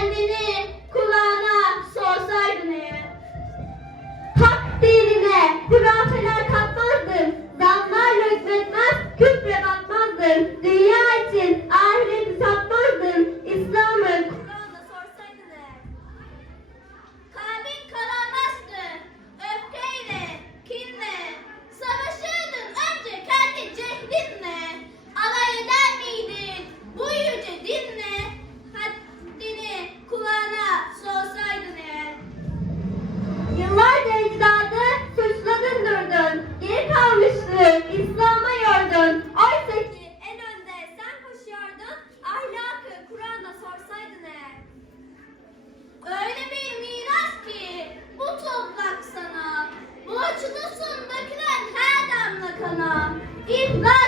kendini kulağına sorsaydın eğer. Hak dinine hurafeler katmazdın, zanlarla hükmetmez, küfür Love.